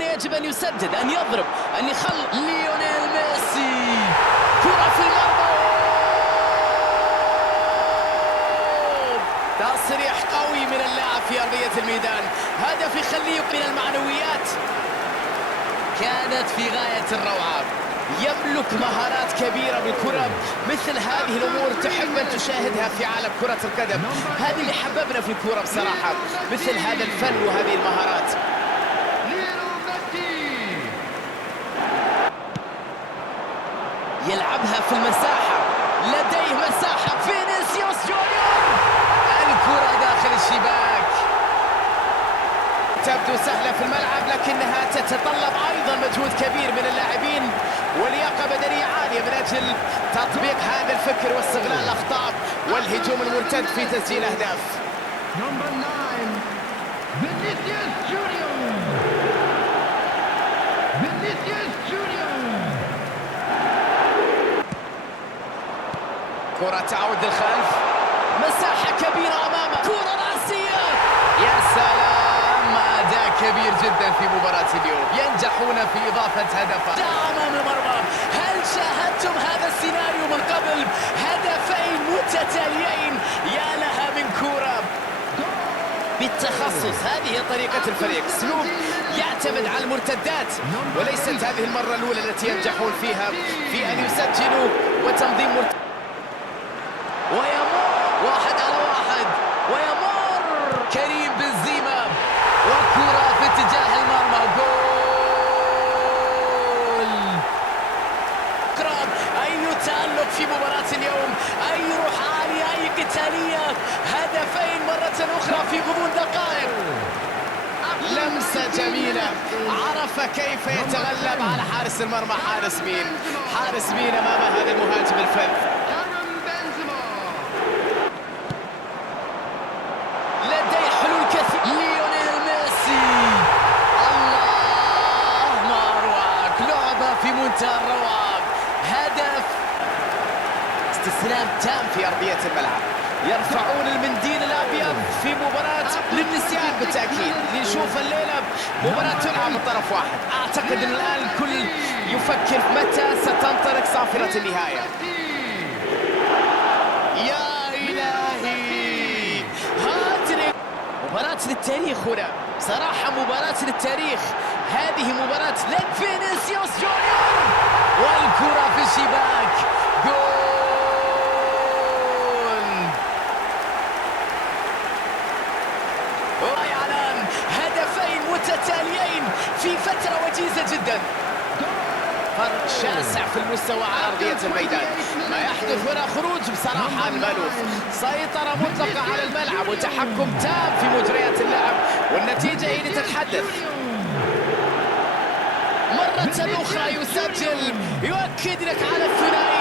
هنا يجب أن يسدد، أن يضرب، أن يخل ليونيل ميسي، كرة في المرمى، تصريح قوي من اللاعب في أرضية الميدان، هدف يخليه من المعنويات، كانت في غاية الروعة، يملك مهارات كبيرة بالكرة. مثل هذه الأمور تحب أن تشاهدها في عالم كرة القدم، هذه اللي حببنا في الكرة بصراحة، مثل هذا الفن وهذه المهارات. يلعبها في المساحة، لديه مساحة، فينيسيوس جونيور، الكرة داخل الشباك، تبدو سهلة في الملعب لكنها تتطلب أيضا مجهود كبير من اللاعبين ولياقة بدنية عالية من أجل تطبيق هذا الفكر واستغلال الأخطاء والهجوم المرتد في تسجيل أهداف. كرة تعود للخلف، مساحة كبيرة أمامه، كرة رأسية، يا سلام، أداء كبير جدا في مباراة اليوم، ينجحون في إضافة هدف أمام المرمى. هل شاهدتم هذا السيناريو من قبل؟ هدفين متتاليين، يا لها من كرة بالتخصص. هذه هي طريقة الفريق، اسلوب يعتمد على المرتدات، وليست هذه المرة الأولى التي ينجحون فيها في أن يسجلوا وتنظيم مرتد. ويمر 1-على-1، ويمر كريم بنزيما، وكرة في اتجاه المرمى، جول. قرب، أي تألق في مباراة اليوم، أي روح عالية، أي قتالية، هدفين مرة أخرى في غضون دقائق. لمسة جميلة، عرف كيف يتغلب على حارس المرمى. حارس مين أمام هذا المهاجم الفذ. لديه حلول كثير، ليونيل ميسي، الله ما أروعك، لعبة في منتهى الروعة، هدف، استسلام تام في أرضية الملعب. يرفعون المنديل الأبيض في مباراة للنسيان بالتأكيد. نشوف الليلة مباراة تلعب من طرف واحد، أعتقد أن الآن الكل يفكر متى ستنطلق صافرة النهاية. يا إلهي، مباراة للتاريخ هنا، صراحة مباراة للتاريخ. هذه مباراة فينيسيوس جونيور، والكرة في الشباك، جول. ويعلن هدفين متتاليين في فترة وجيزة جدا، فرق شاسع في المستوى على أرضية الميدان. ما يحدث هنا خروج بصراحة عن المألوف، سيطرة مطلقة على الملعب وتحكم تام في مجريات اللعب، والنتيجة هي اللي تتحدث. مرة أخرى يسجل، يؤكد لك على الثنائي.